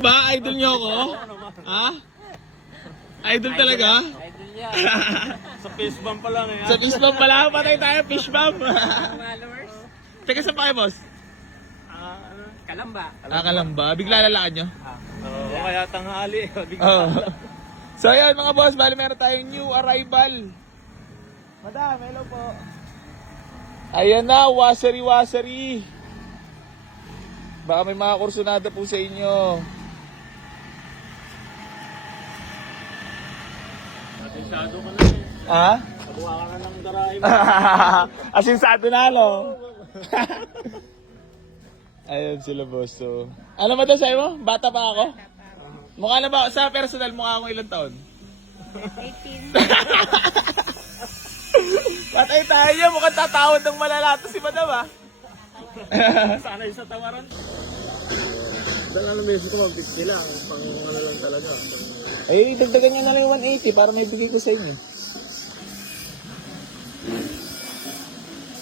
Ba, idol niyo ako? Ha? Idol talaga? Idol yan. Sa face bump pa lang eh. Sa fish bomb pala, patay tayo, fish bomb. Followers? Teka, saan pa kayo, boss? Kalamba. Kalamba. Bigla lalakad nyo? Oo, kaya tanghali. Oo. So, ayan mga boss, bali meron tayong new arrival. Madam, hello po. Ayan na, wasari-wasari. Baka may mga kursunada po sa inyo. Asensado ka na eh. Ha? Kabuha ka na ng darahe mo. Asinsado na, no? Ayun sila, boss. So, ano ba daw sa'yo mo? Bata pa ako? Mukha na ba? Sa personal, mukha akong ilang taon? 18. Patay tayo, mukhang tatawad ng malalato si madam, ha? Sana yung sa tawaran. Dala na beses ko mag-50 lang. Pang ano lang talaga. Eh, dagdagan nyo na lang yung 180 para may bigay ko sa inyo.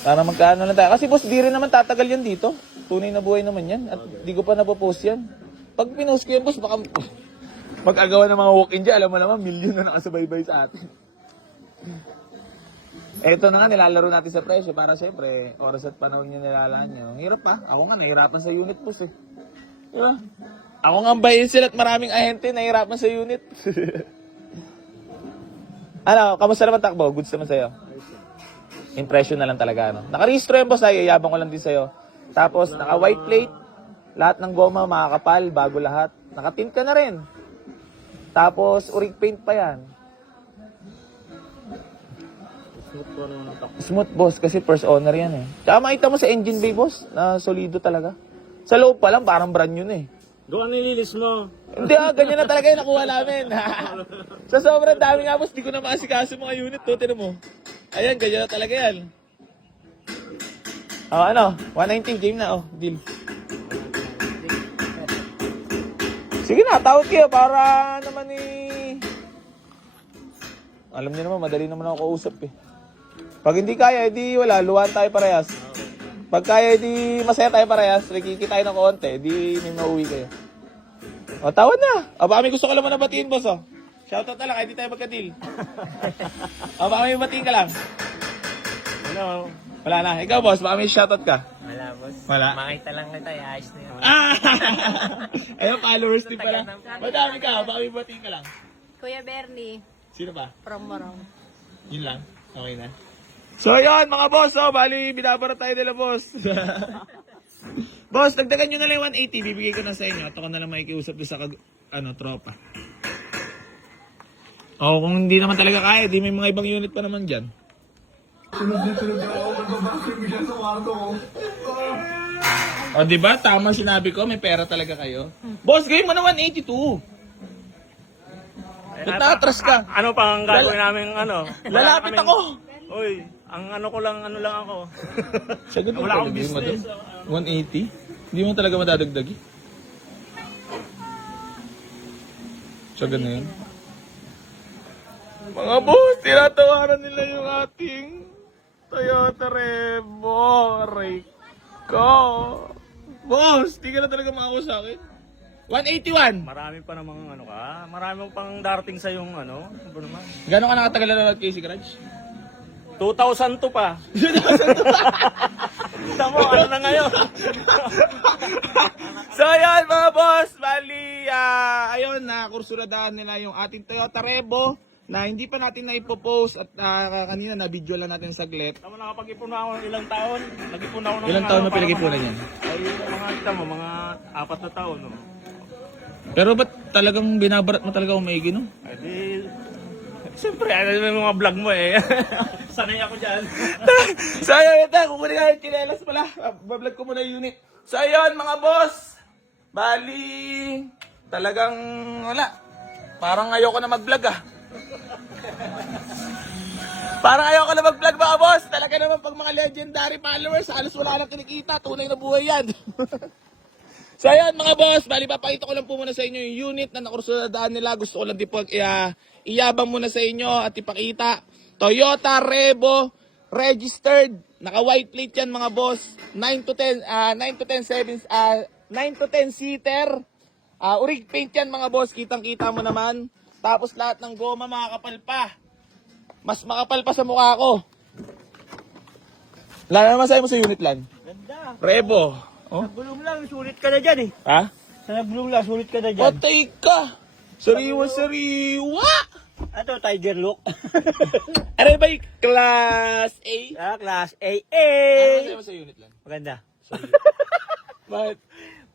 Para magkaano lang tayo. Kasi boss, di rin naman tatagal yan dito. Tunay na buhay naman yan. At di ko pa napopost yan. Pag pinost ko yan, boss, baka mag-agawa ng mga walk-in dyan. Alam mo naman, milyon na nakasubaybay sa atin. Eto na nga, nilalaro natin sa presyo para syempre, oras at panahon nyo nilalaan nyo. Ang hirap pa. Ako nga, nahirapan sa unit, boss eh. Diba? Ako nga ang bayin sila at maraming ahente nahirapan sa unit. Ano, kamusta naman takbo? Goods naman sa'yo? Impression na lang talaga, ano? Naka-restro yung boss, ay yabang ko lang din sa'yo. Tapos, naka-white plate. Lahat ng goma, makakapal, bago lahat. Naka-tint ka na rin. Tapos, urig paint pa yan. Smooth ko naman ang takbo. Smooth, boss, kasi first owner yan eh. Tsaka makita mo sa engine bay, boss, na solido talaga. Sa loob pa lang, parang brand new na eh. Doon nililis mo. Hindi ganyan na talaga yung nakuha namin. Sa sobrang dami nga, boss, di ko na maasikaso mga unit, to, tinan mo. Ayan, ganyan na talaga yan. Ano, 119, game na, deal. Sige na, tawag kayo para naman alam niyo naman, madali naman ako kausap eh. Pag hindi kaya, edi wala, luwan tayo parehas. Pag kaya, edi masaya tayo parehas, nakikita tayo ng konti, edi may mauwi kayo. Tawad na. Baka may gusto ka lang na batiin, boss, Shoutout na lang, hindi tayo magka-deal. Baka may batiin ka lang. Ano? Wala na. Ikaw, boss, baka may shoutout ka. Wala, boss. Wala. Makita lang kita, ayos na yun. Ayun, followers din pala. Madami ka, baka may batiin ka lang. Kuya Bernie, Sino ba? from Morong. Yun lang. Okay na. So, yun, mga boss, bali, binabara tayo nila, boss. Boss, dagdagan nyo na lang yung 180, bibigay ko na sa inyo. At ako na lang makikiusap doon sa tropa. Kung hindi naman talaga kaya, di may mga ibang unit pa naman dyan. Diba? Tama sinabi ko, may pera talaga kayo. Boss, gawin mo na 182. Ba't na-atras ka? Ano pa ang gagawin namin ano? Lalapit ako! Uy, ang ano ko lang, ano lang ako. Sagot mo Wala talaga akong yung madam. business. 180? Hindi mo talaga madadagdag eh. Sagot na yun. Mga boss, tinatawaran nila yung ating Toyota Revo. Aray ko. Boss, di ka na talaga makakuha sa akin. 181! Marami pa namang ano ka. Marami pang darating sa yung ano. Ano naman? Gano'n ka nakatagal na nanonood kay si Garage? 2002 pa. Tamo, ano na ngayon? So ayan mga boss, bali, ayun na kursuradaan nila yung ating Toyota Revo na hindi pa natin na-ipopost at kanina na-video lang natin saglit. Tamo, nakapag-ipon na ako ng ilang taon. Nag-ipon ako ng Ilang taon mo pinag-ipunan yan? Ay, mga 4 na taon. No? Pero ba't talagang binabarat mo talaga umaigi, no? Ay, di... Siyempre, ano yung mga vlog mo eh. Sanay ako dyan. So ayun, kukunin nga yung chinelas pala. Bablog ko muna yung unit. So ayun mga boss, bali, talagang wala. Parang ayoko na mag-vlog Parang ayoko na mag-vlog mga boss. Talaga naman pag mga legendary followers, halos wala nang kinikita. Tunay na buhay yan. So ayan mga boss, bali papakita ko lang po muna sa inyo yung unit na nakursuladaan nila. Gusto ko lang din po iyabang muna sa inyo at ipakita. Toyota Revo registered, naka white plate yan mga boss. 9 to 10 seats, 9 to 10 seater. Urig paint yan mga boss, kitang-kita mo naman. Tapos lahat ng goma makakapal pa. Mas makapal pa sa mukha ko. Wala naman sa'yo mo sa unit lang. Ganda. Revo. Oh? Sa bulong lang, sulit ka na dyan eh. Ha? Sa bulong lang, sulit ka na dyan. Patay ka! Sariwa-sariwa! Ito, tiger look. Ano ba yung class A? Class AA. Ano sa'yo mo sa unit lang? Maganda. Bakit?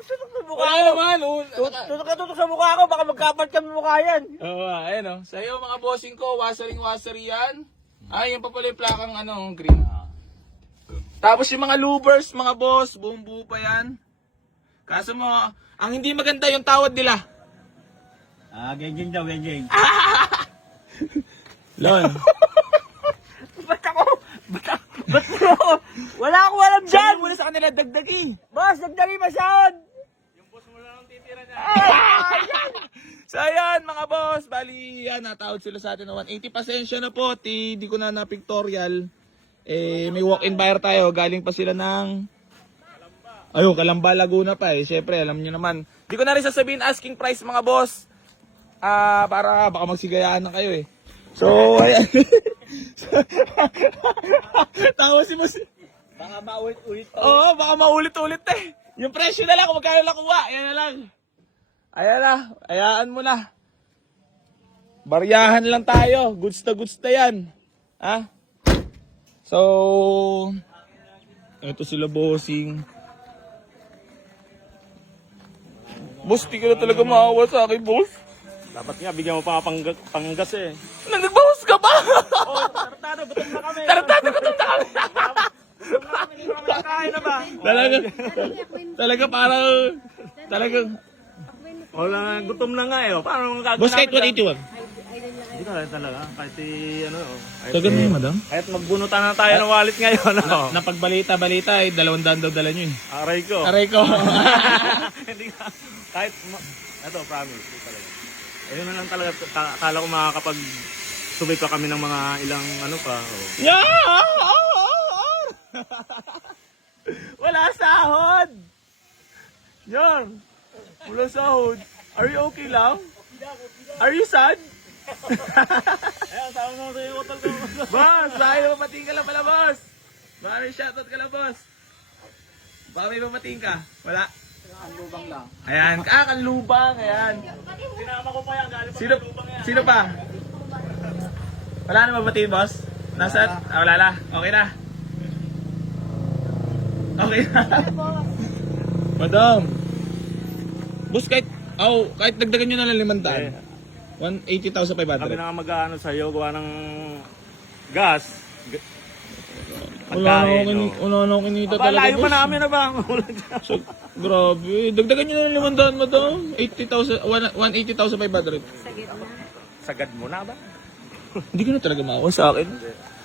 Tutok sa mukha Wala ko. naman. Tutok sa mukha ko, baka magkapat kami mukha yan. Oo, ayan o. Sa'yo mga bossing ko, wasaring-wasari yan. Yan pa pala yung plakang green. Tapos yung mga louvers, mga boss, buong buo pa yan. Kaso mo, ang hindi maganda yung tawad nila. Geng daw, geng. Lon. Ba't ako? Ba't mo? Wala akong alam dyan. Diyan muna sa kanila dagdagi. Boss, nagdali masyad. So ayan mga boss, bali yan, natawad sila sa atin ng 180. Pasensya na po, di ko na na-pictorial. May walk-in buyer tayo, galing pa sila ng Kalamba, Laguna pa Siyempre, alam niyo naman. Di ko na rin sasabihin asking price mga boss. Para baka magsigayaan na kayo So, ayan. Tawa si boss. Baka maulit-ulit pa. Oo, baka maulit-ulit Yung presyo na lang, kung magkano lang kuha, yan na lang. Ayan na, ayaan mo na. Baryahan lang tayo, goods na yan. So, ito sila bossing. Boss, di ka na talaga maawa sa akin, boss. Dapat nga, bigyan mo pa panggas eh. Nagbawas ka ba? Tartado, gutom na kami. Tarantado ko ito na kami. Kakain na ba? Talaga parang, Wala, gutom na nga Paano mga gagawin boss, kahit natin? 181. Hindi ka talaga. Kahit Kagan mo, madam? Kahit magbunutan na tayo ng wallet ngayon. Napagbalita, 200 daw dala nyo Aray ko. Aray ko. Hindi ka. Kahit, ito, promise. Ito talaga. Ayun na lang talaga. Akala ko makakapag-subay pa kami ng mga ilang pa. Yeah! Wala sahod! Yan! Wala sahod. Are you okay lang? Are you sad? Ayan, sabi mo sa iyo, hotel ko. Boss! Baka may papating ka lang pala, boss! Baka may shoutout ka lang, boss! Baka may papating ka? Wala? Lubang lang. Ayan, kanlubang, ayan. Sinama ko pa yan, galing pa Sino, sa lubang yan. sino pa? Wala na mapatiin, boss? Nasaan? Wala na. Okay na. Okay na. Madam. Boss, kahit dagdagan nyo na ng 500. 180,500. Kami na nga mag-ano sa iyo, gawa ng gas. Wala na ako kinita Aba, talaga, layo pa boss. namin na ba? So, grabe. Dagdagan nyo na ng 500, madam. 180,500. Sa gitna. Sagad mo na ba? Hindi ko na talaga maawa sa akin.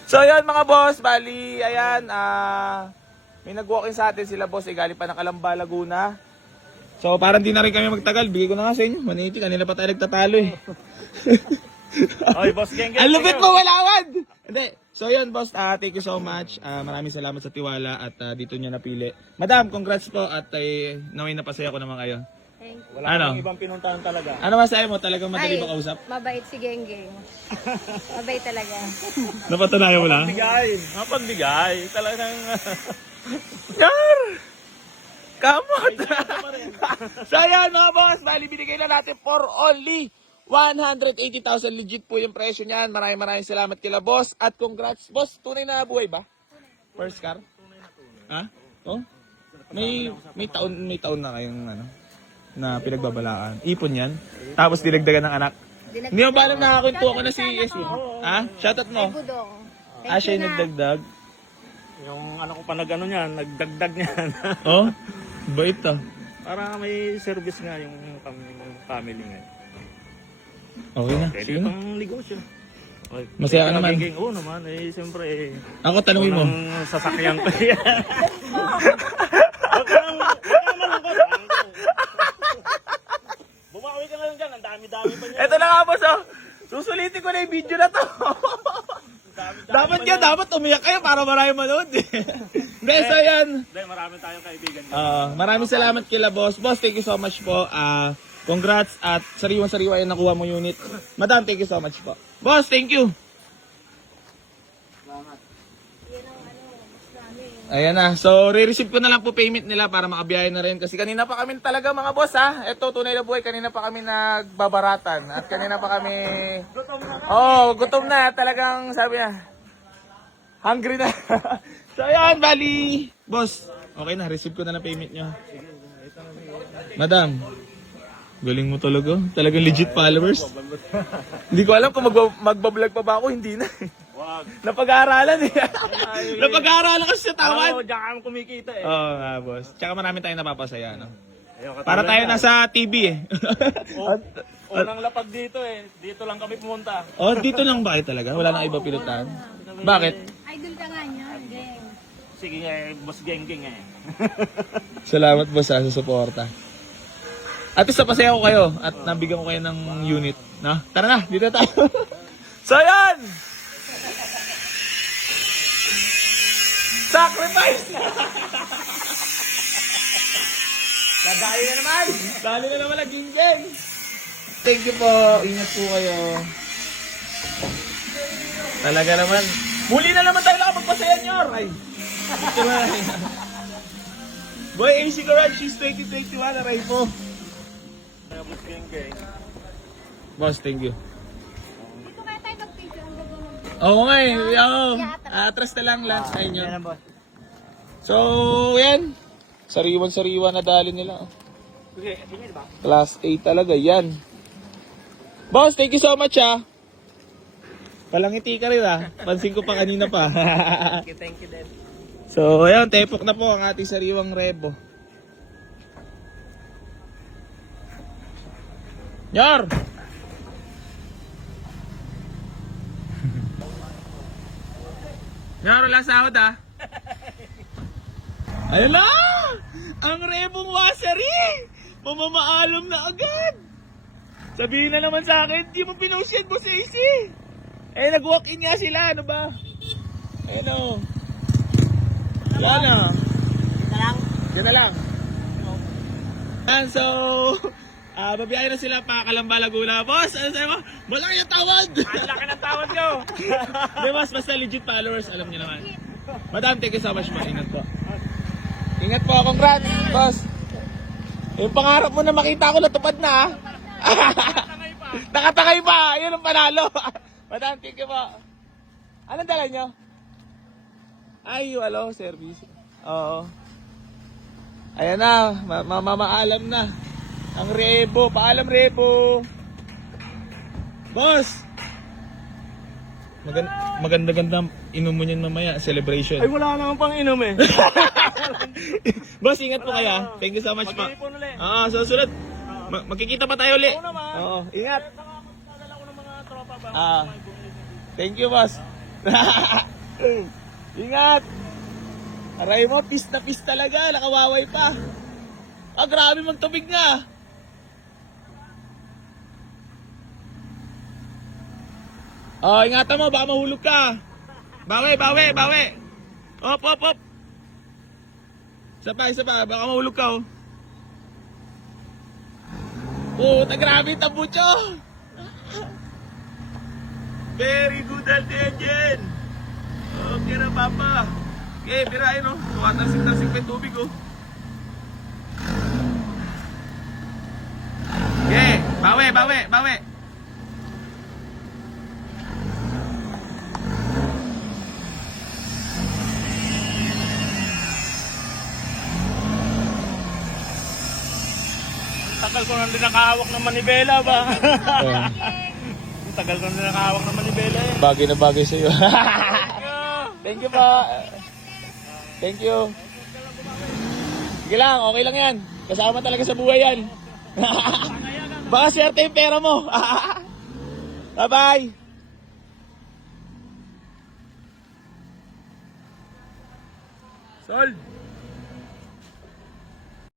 So, ayan mga boss. Bali, ayan. May nag-walk-in sa atin sila, boss. Galing pa ng Calamba, Laguna. So, parang di na rin kami magtagal. Bigay ko na nga sa inyo. 180. Kanina pa tayo nagtatalo Oy, boss Geng. Ang lupit mo, walawad! Hindi. So, yun, boss. Thank you so much. Maraming salamat sa tiwala at dito nyo napili. Madam, congrats po at naway napasaya ko naman kayo. Thank you. Wala Ano? kang ibang pinuntahan talaga. Ano masahe mo? Talagang madali ba kausap? Mabait si Genggeng. Mabait talaga. Napatunayan mo lang? Mapagbigay. Talagang... Yar! Kamot! So ayan mga boss, bali binigay na natin for only 180,000. Legit po yung presyo niyan. Maraming salamat kila boss. At congrats boss, tunay na buhay ba? First car? Ha? Oh? May taon na kayong na pinagbabalaan. Ipon yan. Tapos dinagdagan ng anak. Hindi mo ba alam nakakunto ako na si SU? Ha? Shoutout mo. Budong. Siya yung nagdagdag. Yung ko pa nagdagdag niyan. Oh? Bait Para may service nga yung family nga. Okay na. Pwede Sige na. pang negosyo. Okay. Masaya ka naman. Oo naman. Siyempre Ako, tanungin mo. unang sasakyan ko yan. Huwag ka malungkot. Bumawi ka ngayon dyan. Ang dami-dami pa niya. Eto na nga boss, susulitin ko na yung video na to. Dapat umiyak kayo para marami manood. Hindi, so yan. Hindi, marami tayong kaibigan. Maraming salamat kila boss. Boss, thank you so much po. Congrats at sariwang-sariwa yung nakuha mo unit. Madam, thank you so much po. Boss, thank you. Ayan na. So, re-receive ko na lang po payment nila para makabiyahe na rin. Kasi kanina pa kami talaga mga boss ha. Ito, tunay na buhay. Kanina pa kami nagbabaratan. At kanina pa kami... gutom na. Talagang sabi niya, hungry na. So, ayan, bali. Boss, okay na. Receive ko na lang payment nyo. Madam, galing mo talaga. Talagang legit followers. Hindi ko alam kung magbablog pa ba ako. Hindi na. Wag. Napag-aaralan eh. Napag-aaralan kasi sa tawad. Diyan kami kumikita eh. Oo nga, boss. Tsaka marami tayong napapasaya, no? Ayun, Para tayo katulad nasa TV eh. unang lapag dito eh. Dito lang kami pumunta. Oh, dito lang ba kayo talaga? Wala nang iba pilotan? Bakit? Idol ka nga niya, geng. Sige boss Geng-Geng eh. Salamat boss sa suporta. At least napasaya ko kayo at nabigyan ko kayo ng unit. Na? Tara na, dito tayo. So yan! Sacrifice! Nadali na naman! Dali na naman ang ginggeng! Thank you po. Ingat po kayo. Talaga naman. Muli na naman tayo nakapagpasaya nyo, Ray. Boy, AC Garage is 2021. Aray po. Boss Geng-Geng. Boss, thank you. Dito kaya tayo mag-picture ang gagawin. Oo nga eh. Oo. Atras na lang lunch tayo nyo. So, yan. Sariwan-sariwa na dali nila. Class A talaga, yan. Boss, thank you so much ah. Palangiti ka rin ah. Pansin ko pa kanina pa. Thank you din. So, ayan, tepok na po ang ating sariwang rebo. Yar! Yar, wala sahod ah. Ayun na! Ang rebong wasari! Mamamaalam na agad! Sabihin na naman sa akin, di mo pinost yan, Boss AC! Eh, nag-walk-in nga sila, ano ba? Ayun o. Yan na. Yan na lang. And so, babiyahin na sila pa Calamba, Laguna. Boss, ano sa'yo mo? Malaki ang tawad! Ang laki ng tawad ko! Di mas basta legit followers, alam niyo naman. Madam, thank you so much po. Ingat po. Ingat po, congrats, boss. Yung pangarap mo na makita ko natupad na, Nakatangay pa! Yun ang panalo. Madam, thank you po. Anong dala nyo? Ay, walo, service. Oo. Ayan na, mamaalam na. Ang rebo, paalam rebo. Boss! Maganda-ganda inom mo niyan mamaya, celebration. Ay, wala naman pang inom eh. Boss, ingat po kaya. Thank you so much po. Mag-iipon ulit. Susunod. Magkikita pa tayo ulit. Oo naman. Oo, ingat. Padala ko ng mga tropa ba? Thank you, boss. Ingat. Aray mo, pis na pis talaga. Nakawaway pa. Grabe magtubig nga. Ingatan mo, baka mahulog ka. Bawi. Op. Isa pa, baka mahulog ka, oh. Grabe tambucho. Very good, Aldejen. Okay na, papa. Okay, birahin, oh. Tumatasik-tasik pa yung tubig, oh. Okay, bawi. Tagal ko nang nakahawak ng manibela ba? Tagal ko nang nakahawak ng manibela eh. Bagay na bagay sa'yo. Thank you pa. Thank you. Sige lang, okay lang yan. Kasama talaga sa buhay yan. Baka swerte yung pera mo. Bye-bye. Sold.